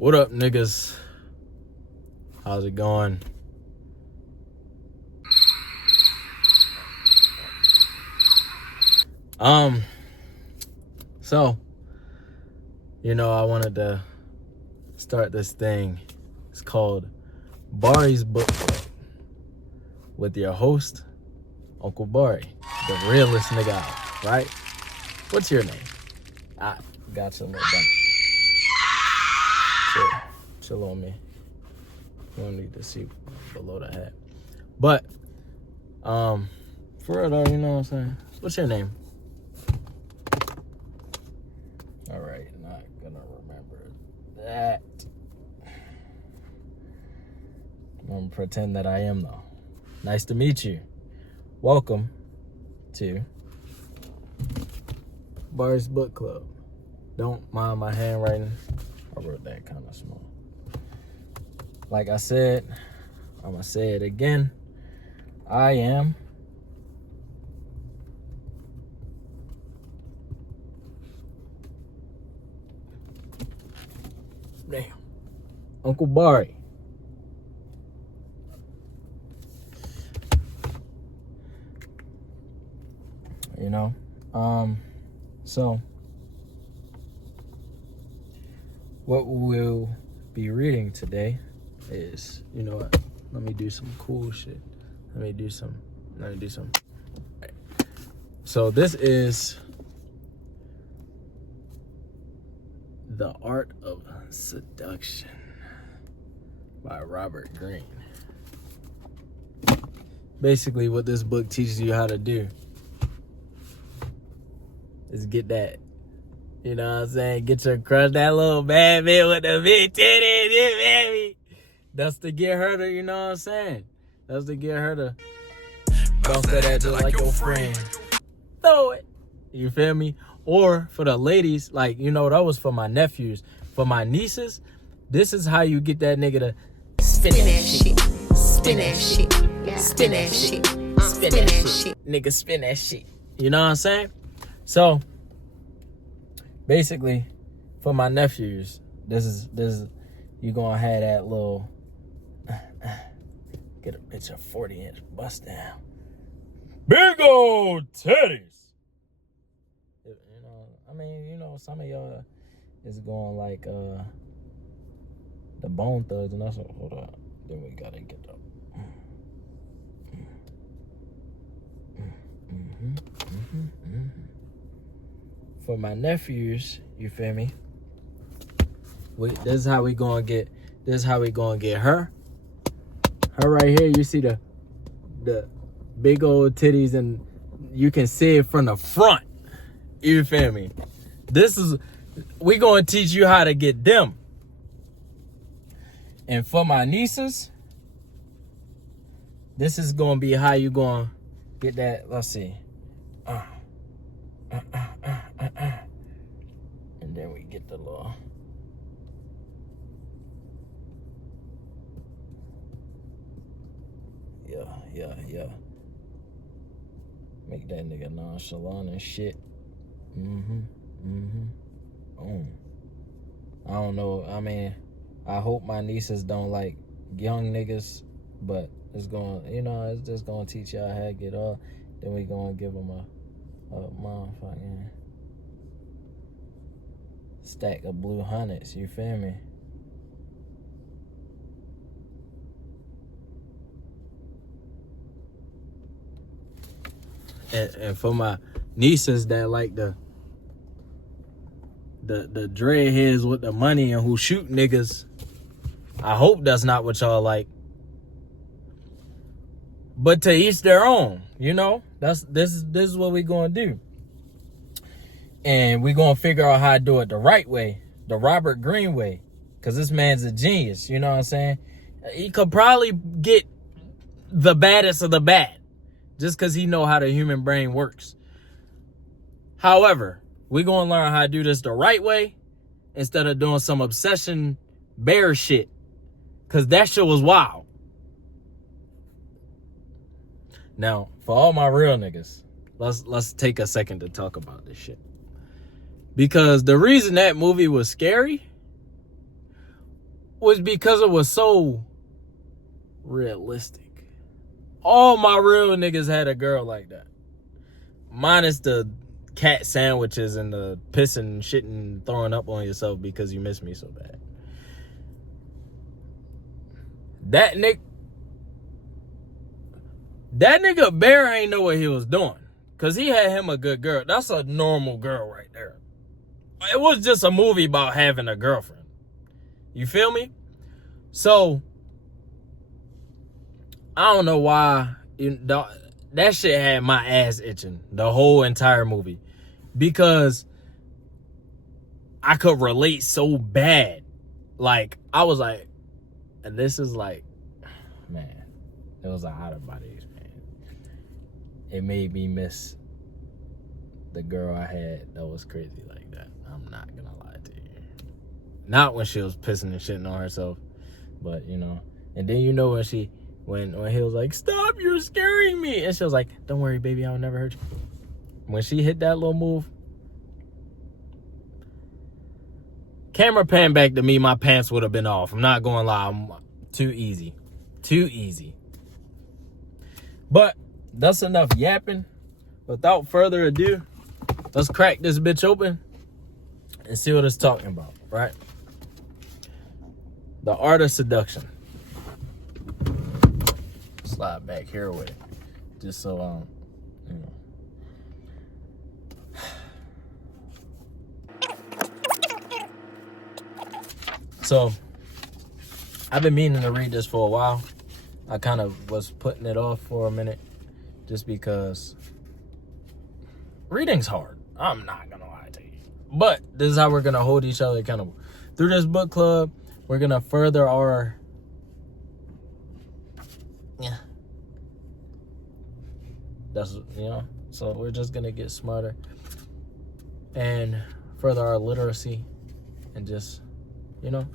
What up, niggas? How's it going? So, I wanted to start this thing. It's called Bari's Book Club with your host, Uncle Bari, the realest nigga out, right? What's your name? I got you, little dumb. Chill on me. You don't need to see below the hat. But, for real though, you know what I'm saying? What's your name? All right, not gonna remember that. I'm gonna pretend that I am though. Nice to meet you. Welcome to Bari's Book Club. Don't mind my handwriting. I wrote that kind of small. Like I said, I'm gonna say it again. I am Uncle Bari. So what we'll be reading today is, what? Let me do some cool shit. Let me do some. Right. So this is The Art of Seduction by Robert Greene. Basically, what this book teaches you how to do is get that, you know what I'm saying? Get your crush, that little bad bitch with the big titties, baby. That's to get her to, you know what I'm saying? That's to get her to bounce that at just like your friend. Throw it. You feel me? Or for the ladies, like, that was for my nephews. For my nieces, this is how you get that nigga to spin that shit. Spin that shit. Spin that shit. Spin that shit. Nigga, spin that shit. You know what I'm saying? So, basically, for my nephews, this is you gonna have that little get a bitch a 40-inch bust down, big old titties. Some of y'all is going like the Bone Thugs and also hold on. Then we gotta get up. For my nephews, you feel me? This is how we gonna get her. Her right here, you see the big old titties, and you can see it from the front. You feel me? We gonna teach you how to get them. And for my nieces, this is gonna be how you gonna get that. Let's see. And then we get the little. Yeah. Make that nigga nonchalant and shit. I don't know. I mean, I hope my nieces don't like young niggas, but it's just gonna teach y'all how to get up. Then we gonna give them a motherfucking stack of blue hundreds. You feel me? And for my nieces that like the dreadheads with the money and who shoot niggas, I hope that's not what y'all like. But to each their own, This is what we gonna do. And we gonna figure out how to do it the right way, the Robert Greene way. Cause this man's a genius, you know what I'm saying? He could probably get the baddest of the bad. Just because he know how the human brain works. However, we're going to learn how to do this the right way instead of doing some obsession bear shit. Because that shit was wild. Now, for all my real niggas, let's take a second to talk about this shit. Because the reason that movie was scary was because it was so realistic. All my real niggas had a girl like that. Minus the cat sandwiches and the pissing, shitting, throwing up on yourself because you miss me so bad. That nigga Bear ain't know what he was doing. Because he had him a good girl. That's a normal girl right there. It was just a movie about having a girlfriend. You feel me? So, I don't know why that shit had my ass itching the whole entire movie. Because I could relate so bad. Like, I was like, and this is like, man, it was an out of body experience. It made me miss the girl I had that was crazy like that. I'm not gonna lie to you. Not when she was pissing and shitting on herself, but you know. And then you know when he was like, "Stop, you're scaring me," and she was like, "Don't worry, baby, I'll never hurt you." When she hit that little move, camera pan back to me, my pants would have been off. I'm not gonna lie, I'm too easy. But that's enough yapping. Without further ado, let's crack this bitch open and see what it's talking about, right? The Art of Seduction. Slide back here with it, just so you know. So, I've been meaning to read this for a while. I kind of was putting it off for a minute just because reading's hard. I'm not going to lie to you. But this is how we're going to hold each other accountable. Through this book club, we're going to further our... Yeah. That's, you know, so we're just going to get smarter and further our literacy and just, you know,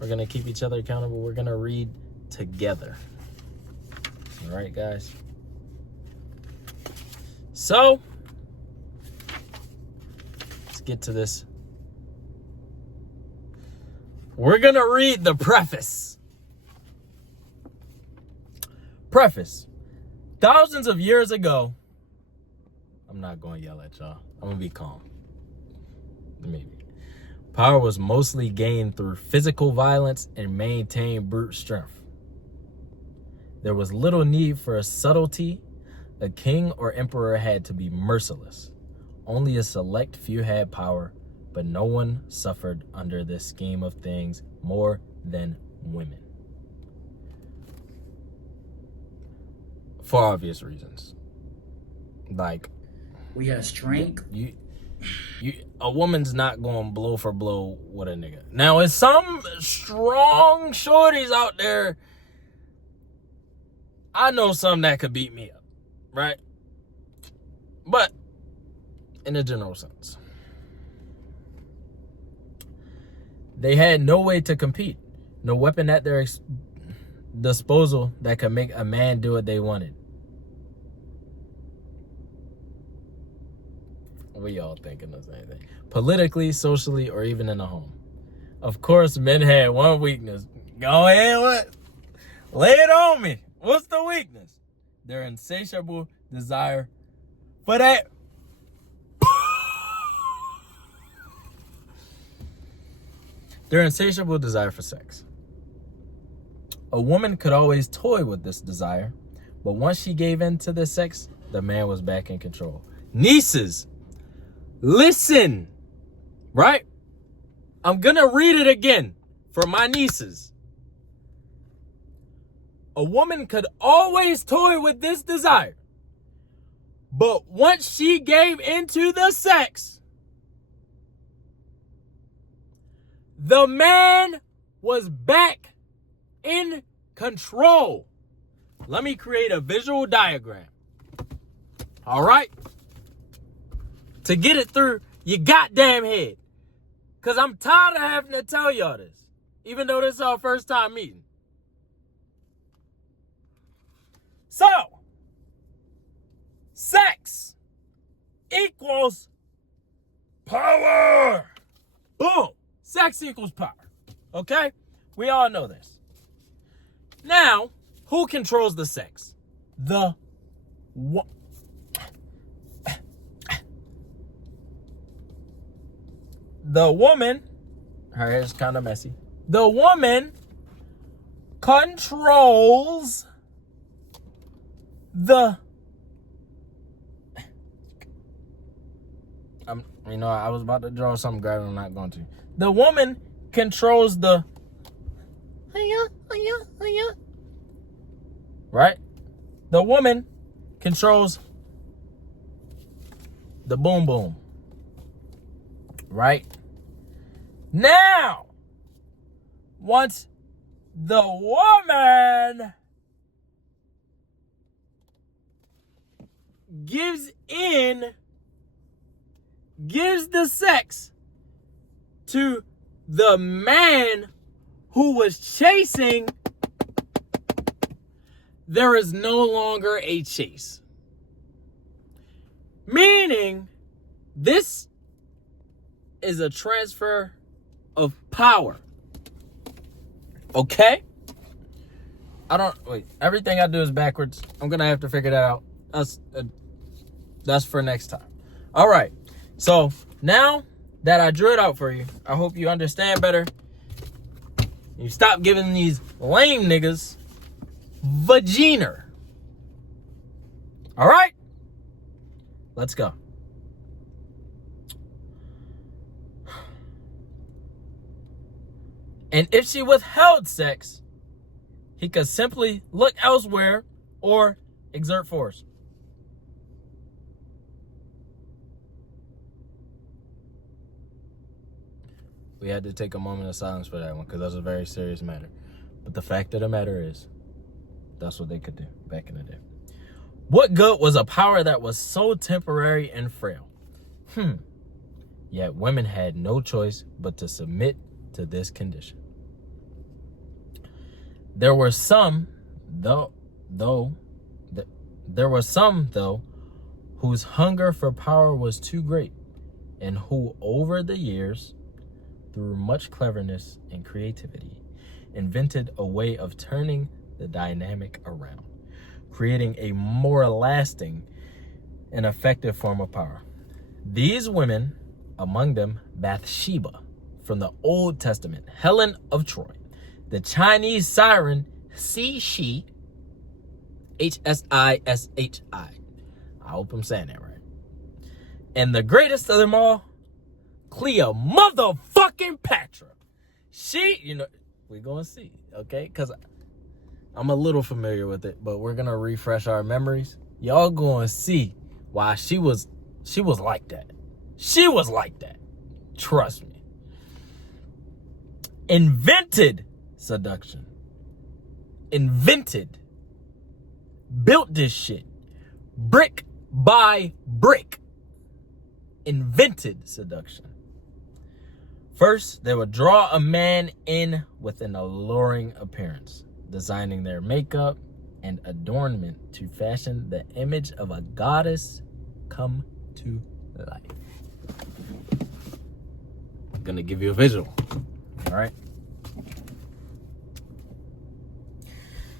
we're going to keep each other accountable. We're going to read together. All right, guys. So, let's get to this. We're going to read the preface. Preface. Thousands of years ago, I'm not going to yell at y'all. I'm going to be calm. Maybe. Power was mostly gained through physical violence and maintained brute strength. There was little need for a subtlety. A king or emperor had to be merciless. Only a select few had power, but no one suffered under this scheme of things more than women. For obvious reasons. Like, we have strength. A woman's not going blow for blow with a nigga. Now, it's some strong shorties out there. I know some that could beat me up, right? But in a general sense, they had no way to compete. No weapon at their disposal that could make a man do what they wanted. What y'all thinking the same thing? Politically, socially, or even in the home. Of course, men had one weakness. Go ahead, what? Lay it on me. What's the weakness? Their insatiable desire for that. Their insatiable desire for sex. A woman could always toy with this desire, but once she gave in to the sex, the man was back in control. Nieces, listen, right? I'm gonna read it again for my nieces. A woman could always toy with this desire, but once she gave into the sex, the man was back in control. Let me create a visual diagram. All right? To get it through your goddamn head. Because I'm tired of having to tell y'all this. Even though this is our first time meeting. So, sex equals power. Boom. Sex equals power. Okay? We all know this. Now, who controls the sex? The woman. Her hair's kind of messy. The woman controls the. I was about to draw something grave. I'm not going to. The woman controls the. Right? The woman controls the boom boom. Right? Now, once the woman gives the sex to the man who was chasing, there is no longer a chase. Meaning, this is a transfer of power. Okay? Everything I do is backwards. I'm going to have to figure that out. That's for next time. All right. So, now that I drew it out for you, I hope you understand better. You stop giving these lame niggas vagina. All right? Let's go. And if she withheld sex, he could simply look elsewhere or exert force. We had to take a moment of silence for that one because that's a very serious matter. But the fact of the matter is, that's what they could do back in the day. What good was a power that was so temporary and frail? Yet women had no choice but to submit to this condition. There were some, though, whose hunger for power was too great, and who, over the years, through much cleverness and creativity, invented a way of turning the dynamic around, creating a more lasting and effective form of power. These women, among them Bathsheba from the Old Testament, Helen of Troy, the Chinese siren Shi, Hsishi. I hope I'm saying that right. And the greatest of them all, Cleo motherfucking Patra. We're going to see, okay? Because I'm a little familiar with it, but we're going to refresh our memories. Y'all going to see why she was like that. She was like that. Trust me. Invented seduction. Built this shit. Brick by brick. Invented seduction. First, they would draw a man in with an alluring appearance, designing their makeup and adornment to fashion the image of a goddess come to life. I'm gonna give you a visual. All right.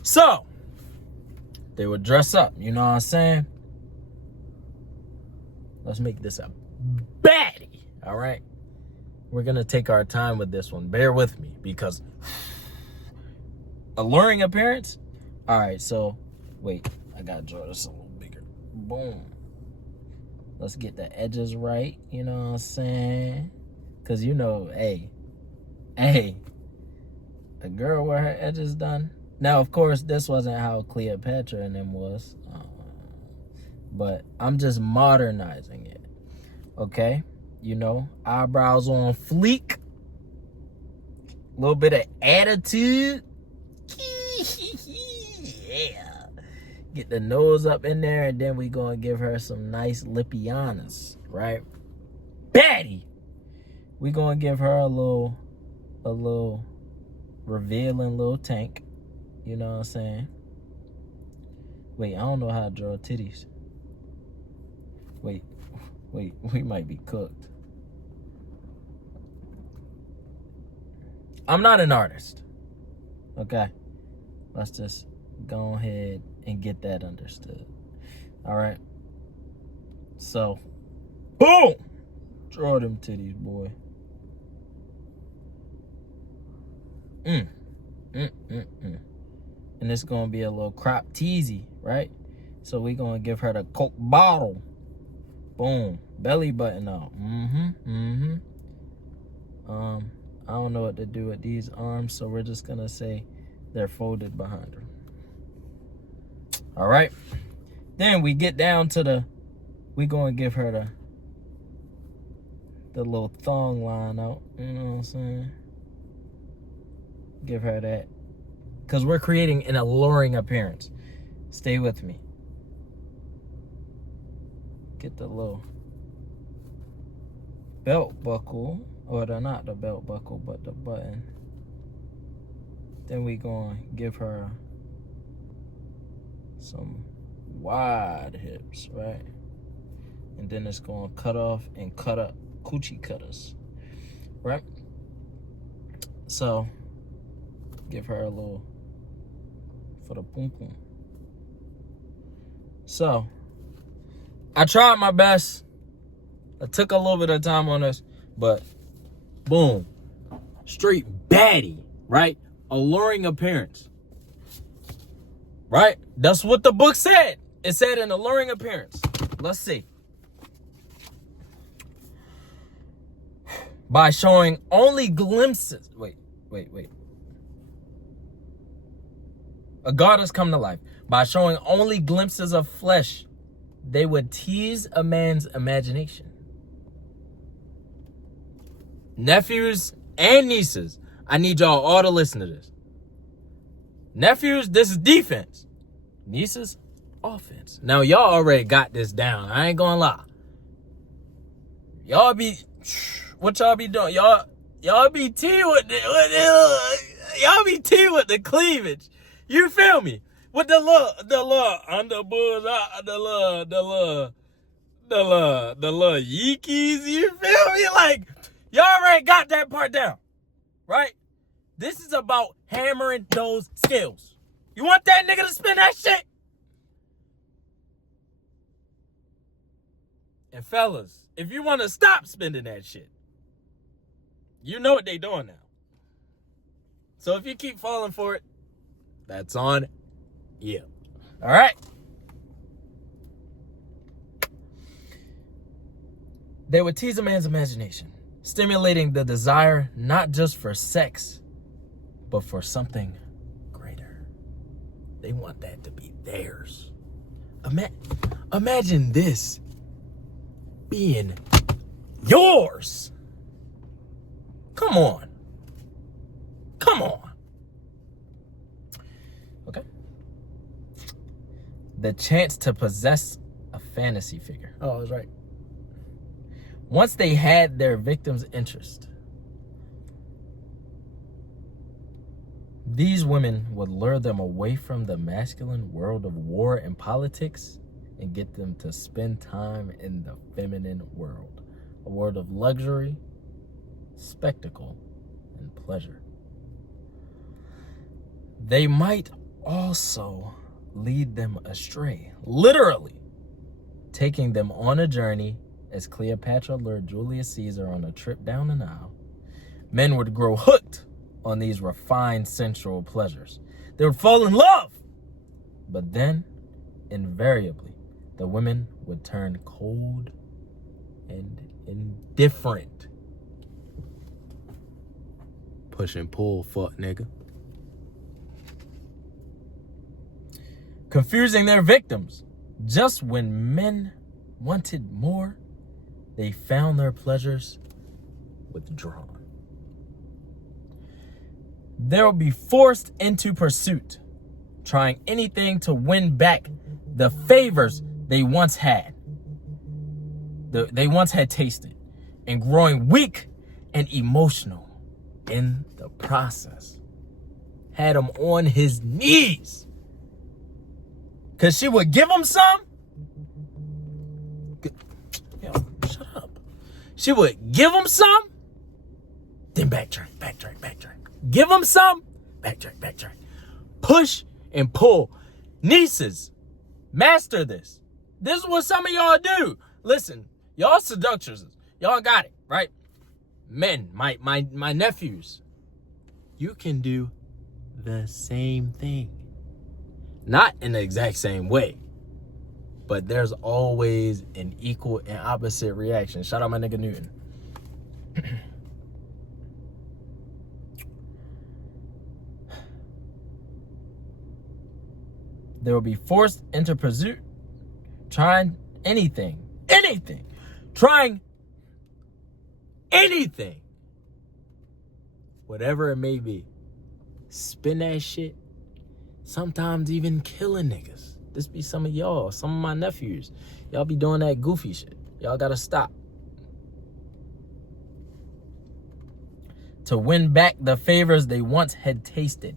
So, they would dress up, you know what I'm saying? Let's make this a baddie, all right? We're going to take our time with this one. Bear with me because alluring appearance. All right, so wait, I got to draw this a little bigger. Boom. Let's get the edges right, you know what I'm saying? Because, hey, a girl with her edges done. Now, of course, this wasn't how Cleopatra and them was. But I'm just modernizing it. Okay? Eyebrows on fleek. A little bit of attitude. Yeah. Get the nose up in there, and then we gonna give her some nice lippianas, right? Betty! We gonna give her a little revealing little tank. You know what I'm saying? Wait, I don't know how to draw titties. Wait, we might be cooked. I'm not an artist, Okay? Let's just go ahead and get that understood. All right? So, boom! Draw them titties, boy. And it's gonna be a little crop teasy, right? So we gonna give her the Coke bottle. Boom. Belly button out. I don't know what to do with these arms, so we're just gonna say they're folded behind her. All right. Then we get down to we gonna give her the little thong line out. You know what I'm saying? Give her that. Because we're creating an alluring appearance. Stay with me. Get the little belt buckle. Or not the belt buckle, but the button. Then we gonna give her some wide hips, right? And then it's gonna cut off and cut up coochie cutters, right? So give her a little for the pum pum. So I tried my best. I took a little bit of time on this, but boom, straight baddie, right? Alluring appearance, right? That's what the book said. It said an alluring appearance. Let's see. By showing only glimpses. Wait. A goddess come to life. By showing only glimpses of flesh, they would tease a man's imagination. Nephews and nieces, I need y'all all to listen to this. Nephews, this is defense. Nieces, offense. Now, y'all already got this down. I ain't gonna lie. What y'all be doing? Y'all be teeing with the cleavage. You feel me? With the little underboods, the little yeekies. You feel me? Like, y'all already got that part down, right? This is about hammering those skills. You want that nigga to spin that shit? And fellas, if you want to stop spending that shit, you know what they doing now. So if you keep falling for it, that's on you. All right? They would tease a man's imagination, stimulating the desire not just for sex, but for something greater. They want that to be theirs. Imagine this being yours. Come on. Okay. The chance to possess a fantasy figure. Oh, I was right. Once they had their victim's interest, these women would lure them away from the masculine world of war and politics and get them to spend time in the feminine world, a world of luxury, spectacle, and pleasure. They might also lead them astray, literally taking them on a journey as Cleopatra lured Julius Caesar on a trip down the Nile. Men would grow hooked on these refined sensual pleasures. They would fall in love, but then, invariably, the women would turn cold and indifferent. Push and pull, fuck nigga. Confusing their victims. Just when men wanted more, they found their pleasures withdrawn. They will be forced into pursuit, trying anything to win back the favors they once had. They once had tasted, and growing weak and emotional in the process. Had him on his knees. Because she would give him some. Yo, shut up. She would give him some, then backtrack. Give him some, backtrack. Push and pull. Nieces, master this. This is what some of y'all do. Listen, y'all seductors. Y'all got it, right? Men, my nephews. You can do the same thing. Not in the exact same way. But there's always an equal and opposite reaction. Shout out my nigga Newton. There will be forced into pursuit, trying anything, trying anything, whatever it may be. Spin that shit, sometimes even killing niggas. This be some of y'all, some of my nephews. Y'all be doing that goofy shit. Y'all gotta stop. To win back the favors they once had tasted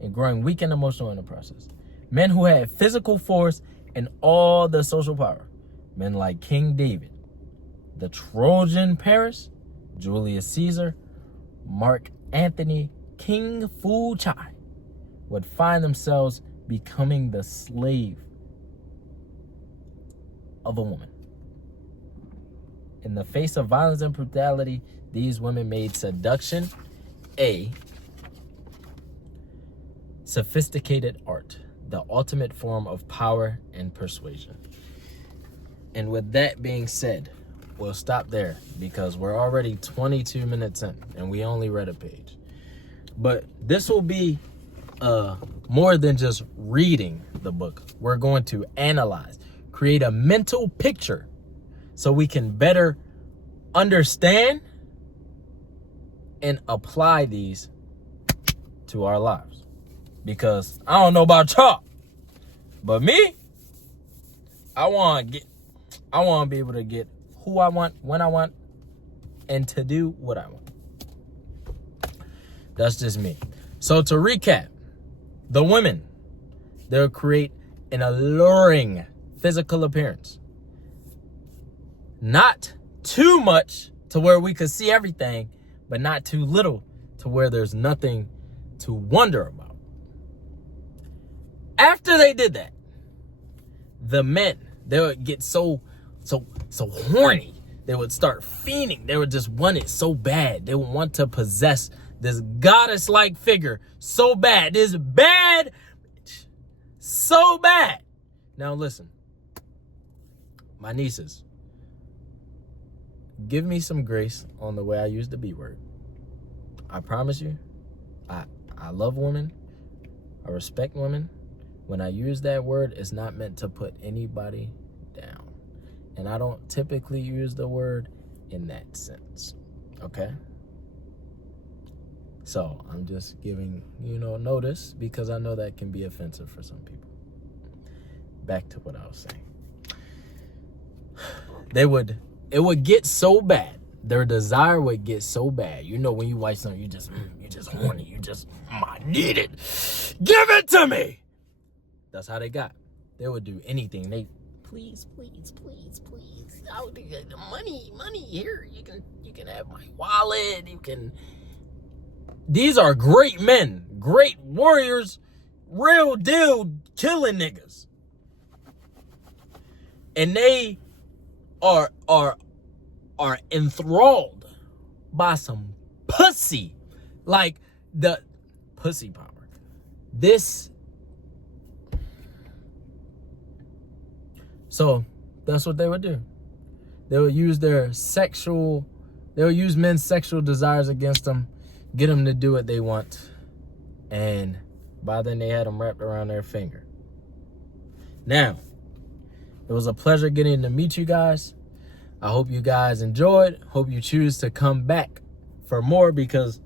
and growing weak and emotional in the process. Men who had physical force and all the social power. Men like King David, the Trojan Paris, Julius Caesar, Mark Antony, King Fu Chai would find themselves becoming the slave of a woman. In the face of violence and brutality, these women made seduction a sophisticated art, the ultimate form of power and persuasion. And with that being said, we'll stop there because we're already 22 minutes in and we only read a page. But this will be more than just reading the book. We're going to analyze, create a mental picture so we can better understand and apply these to our lives. Because I don't know about y'all, but me, I want to be able to get who I want, when I want, and to do what I want. That's just me. So to recap, the women, they'll create an alluring physical appearance. Not too much to where we could see everything, but not too little to where there's nothing to wonder about. After they did that, the men, they would get so horny. They would start fiending. They would just want it so bad. They would want to possess this goddess-like figure so bad. This bad, so bad. Now listen, my nieces, give me some grace on the way I use the B word. I promise you, I love women. I respect women. When I use that word, it's not meant to put anybody down. And I don't typically use the word in that sense, okay? So I'm just giving, notice because I know that can be offensive for some people. Back to what I was saying. It would get so bad. Their desire would get so bad. When you watch something, you just horny. I need it. Give it to me. That's how they got. They would do anything. They, please. I would get the money here. You can have my wallet. These are great men, great warriors, real deal killing niggas. And they are enthralled by some pussy. Like the pussy power. So that's what they would do. They would use men's sexual desires against them, get them to do what they want. And by then they had them wrapped around their finger. Now, it was a pleasure getting to meet you guys. I hope you guys enjoyed. Hope you choose to come back for more because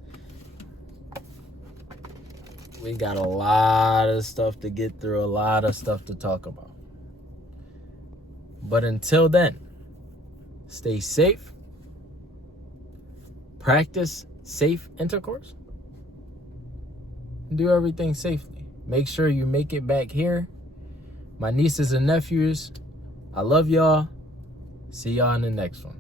we got a lot of stuff to get through, a lot of stuff to talk about. But until then, stay safe, practice safe intercourse, and do everything safely. Make sure you make it back here. My nieces and nephews, I love y'all. See y'all in the next one.